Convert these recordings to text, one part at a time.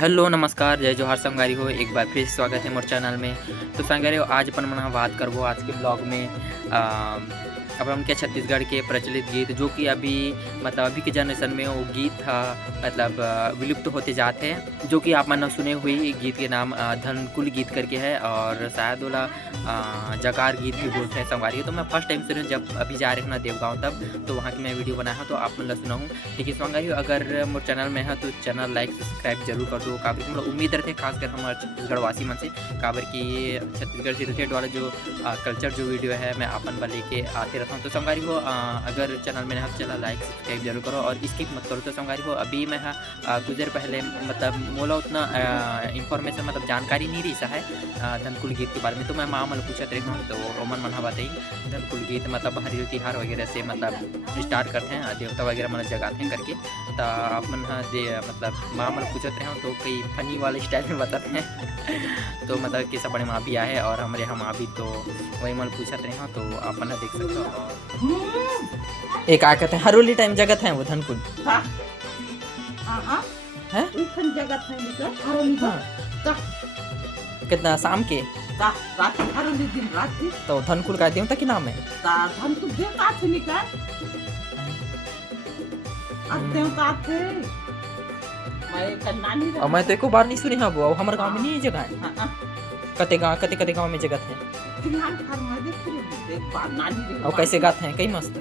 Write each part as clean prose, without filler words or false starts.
Hello नमस्कार जय जोहार संगवारी हो। एक बार फिर स्वागत है मोर चैनल में। तो संगवारी हो, आज अपन मन बात करबो आज के ब्लॉग में अपन के छत्तीसगढ़ के प्रचलित गीत जो कि अभी अभी के जनरेशन में वो गीत विलुप्त होते जाते हैं। जो कि आप मन सुने हुई गीत के नाम धनकुल गीत करके है और शायद वाला जकार गीत भी बोलते हैं संगवारी। तो मैं फर्स्ट टाइम सुना जब अभी जा रहे हैं ना देवगांव, तब तो वहाँ की मैं वीडियो बनाया हूँ तो आप मन सुना हूँ। देखिए संगवारी, अगर मोर चैनल में है तो चैनल लाइक सब्सक्राइब जरूर कर दो। काबर हम उम्मीद रखते खासकर हमारे छत्तीसगढ़ वासी मन से, काबर की छत्तीसगढ़ से रिलेटेड वाला जो कल्चर जो वीडियो है मैं अपन वाले लेके आते रहता हूँ। तो संगवारी हो, अगर चैनल में है चला लाइक सब्सक्राइब जरूर करो और स्किप मत करो। तो संगवारी हो, अभी मैं कुछ देर पहले मोला उतना इंफॉर्मेशन जानकारी नहीं रही सा है धनकुल गीत के बारे में। तो मैं माँ मन पूछत रही हूँ तो रोमन मन बताई धनकुल गीत हरियर तिहार वगैरह से स्टार्ट करते हैं, देवता वगैरह मन जगाते हैं करके। तो आप मन माँ मन पूछत रहे हो तो कई फनी वाले स्टाइल में बताते हैं। तो कैसा बड़े माँ भी आए और हमारे हम भी तो वही मन पूछत रहे हो तो आप मन देख सकते हो। एक आ कहते हैं हरोली टाइम जगत है वो धनकुल है कितना शाम के तो धनकुल का देवता की नाम है और मैं तो एक बार नहीं सुनी हाँ वो हमारे गांव में नहीं है जगह है। कते गांव में जगह है और कैसे गाते हैं कई मस्त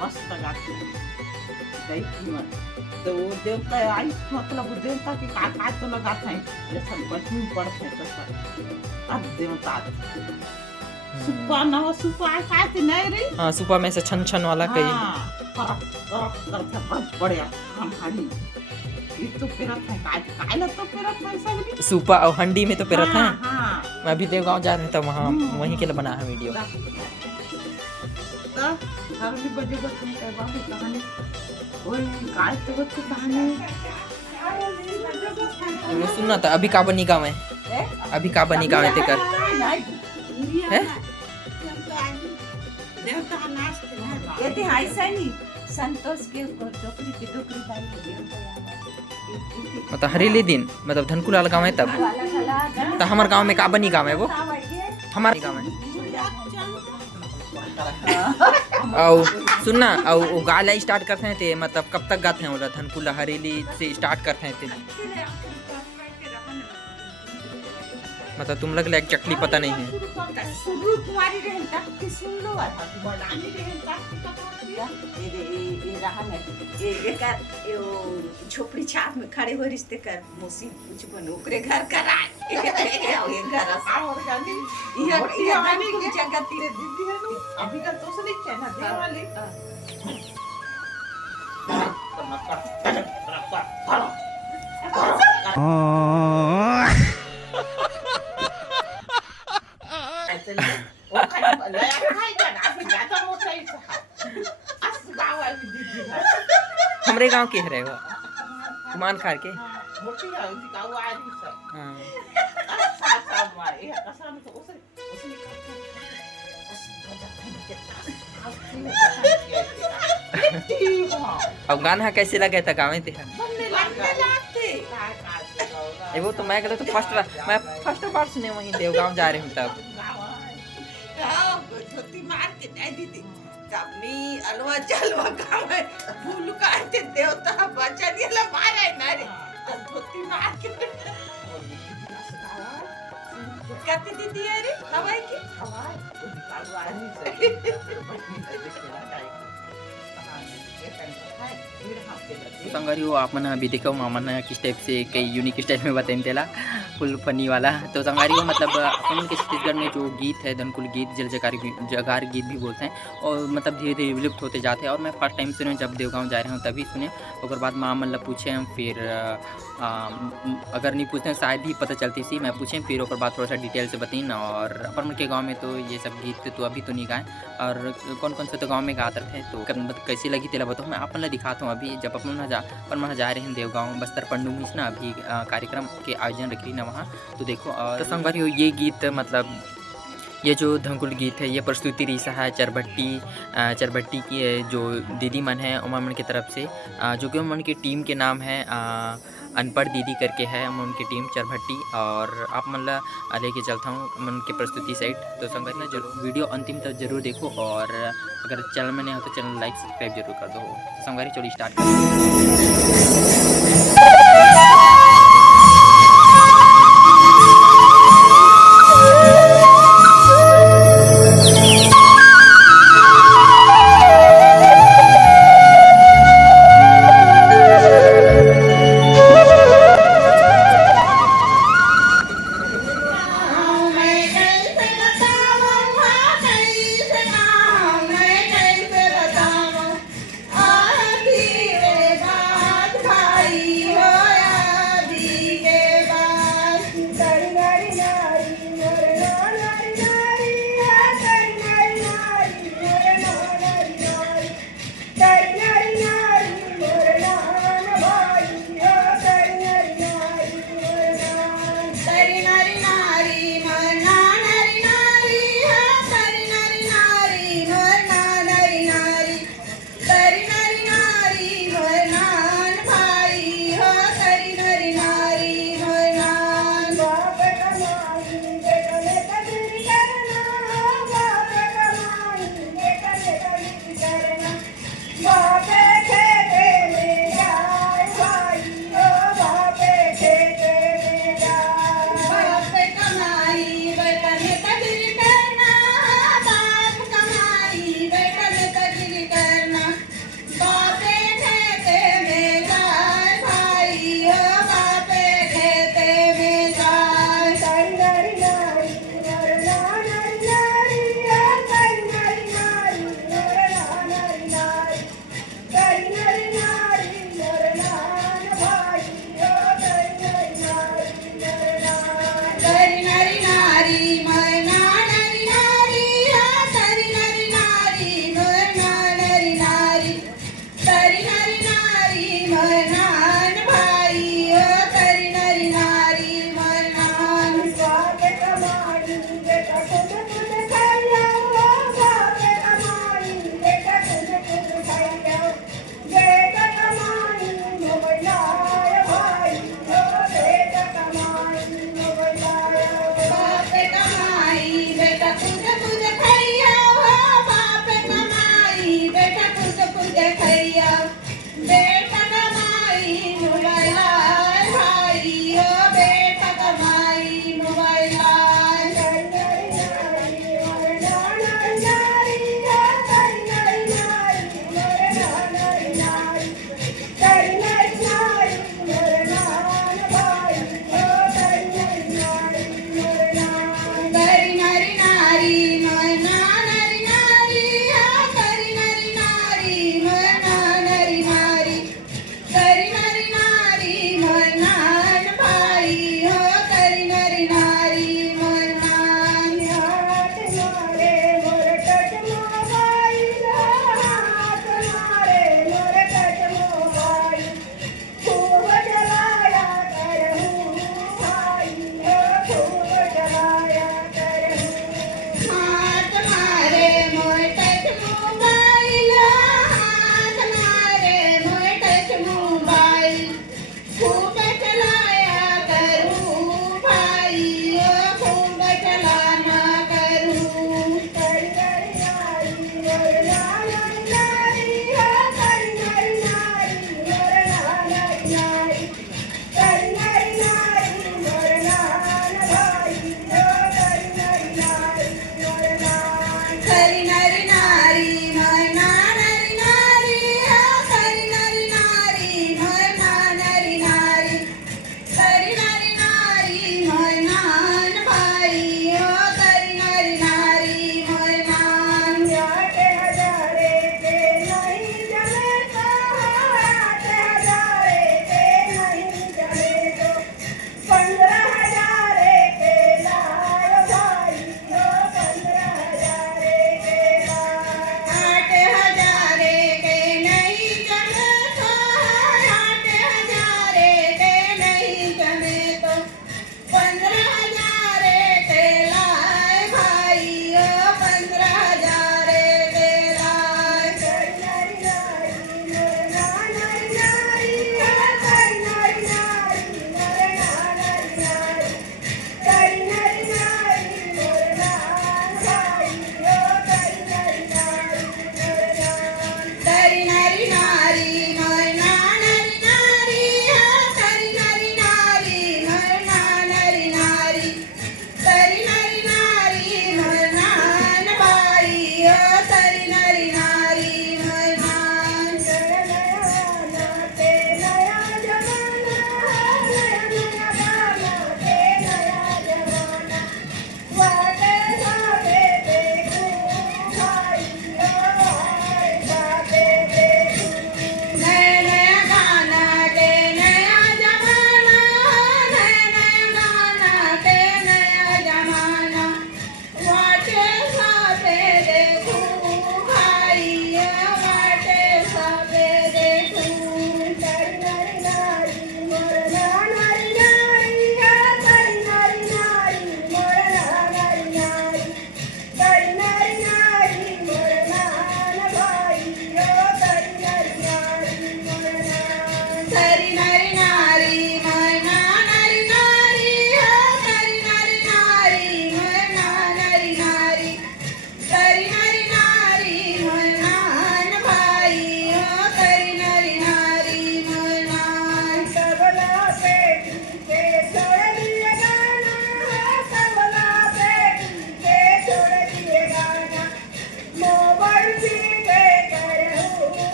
मस्त गाते तो वो देवता आई वो देवता के का तो लगाते हैं जैसा बचपन पढ़ते हैं तो अब देवता सुपा ना हो सुपा खाते नहीं रे। हाँ सुपा में से छन छन वाला कई बढ़िया हम हाली तो पेरत है कायला तो पेरत है सब सुपा और हंडी में तो पेरत है। मैं अभी देवगांव जा रहा था वहाँ वहीं के लिए बना है वीडियो। तो हर भी बजे बच्चे के बाबू कहानी ओए काय तो बच्चे कहानी वो सुनना था अभी का बनी गाँव है अभी का बनी गाँव है तेकर है देवता नाचते ये तो ऐसा नहीं संतोष के टोकरी हरेली दिन धनकुल वाला गाँव है तब तो हमारे गांव में का बनी गाँव है वो हमारे गाँव में। और सुनना और वो गाला स्टार्ट करते हैं ते कब तक गाते हैं वो धनकुल हरेली से स्टार्ट करते हैं ते तुम लग एक चकली पता नहीं है। झोपड़ी छाप में खड़े हो रिश्ते कर मौसी कुछ बनो ओकरे घर करा अभी का तो नहीं कहना दे वाले हमरे गांव के है रहेगा कुमान खार के अब गाना कैसे लगे था गाँव वो तो मैं कहता तो फर्स्ट बार सुने वहीं देवगांव जा रहे हूँ तब अपनी अलवा चलवा गाँव है फूल का देवता बचा नहीं ला मारा है ना रे धोती मार के कहती दीदी अरे हवाई की संगवारी हो आप मन अभी देखो मामन किस टाइप से कई यूनिक स्टाइल में बताइन तेला फुल फनी वाला। तो संगवारी हो अपन के छत्तीसगढ़ में जो गीत है धनकुल गीत जगार गीत भी बोलते हैं और धीरे धीरे विलुप्त होते जाते हैं। और मैं फर्स्ट टाइम सुने जब देवगांव जा रहे हूँ तभी सुने। और बाद माँ मन पूछे हम फिर अगर नहीं पूछते शायद ही पता चलती सी मैं पूछें फिर और बाद थोड़ा सा डिटेल से बताइन। और अपन के गाँव में तो ये सब गीत तो अभी तो नहीं गाए और कौन कौन से तो गाँव में गाते थे तो कैसी लगी तेला बताओ। मैं अपन दिखाता हूँ अभी जब अपन जा रहे हैं देवगांव बस्तर पंडू में ना अभी कार्यक्रम के आयोजन रखी ना वहाँ तो देखो। और संगवारी हो ये गीत ये जो धनकुल गीत है ये प्रस्तुति रीसा है चरबट्टी की जो दीदी मन है उमा मन की तरफ से जो कि उमन की टीम के नाम है अनपढ़ दीदी करके है, मैं उनकी टीम चरभट्टी और आप मतलब लेके चलता हूँ मैं उनके प्रस्तुति साइड। तो संगत ना जरूर वीडियो अंतिम तक जरूर देखो और अगर चैनल में नहीं हो तो चैनल लाइक सब्सक्राइब जरूर कर दो। तो संगवारी चलो स्टार्ट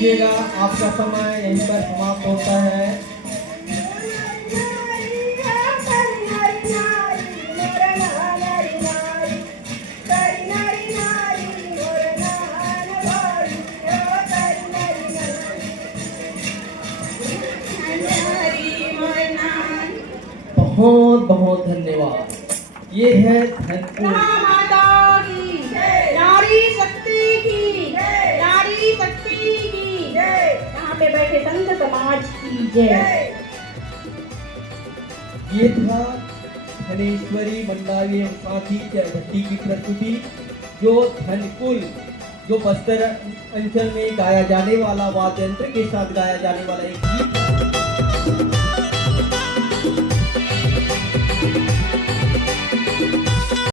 लीजिएगा, आपका समय यहीं पर समाप्त होता है। बहुत बहुत धन्यवाद। ये है धनपुर। माता की नारी शक्ति की नारी शक्ति की यहाँ पे बैठे संत समाज की जय। ये था धनेश्वरी मंडावी एवं साथी भट्टी की प्रस्तुति, जो धनकुल, जो बस्तर अंचल में गाया जाने वाला वाद्य यंत्र के साथ गाया जाने वाला एक गीत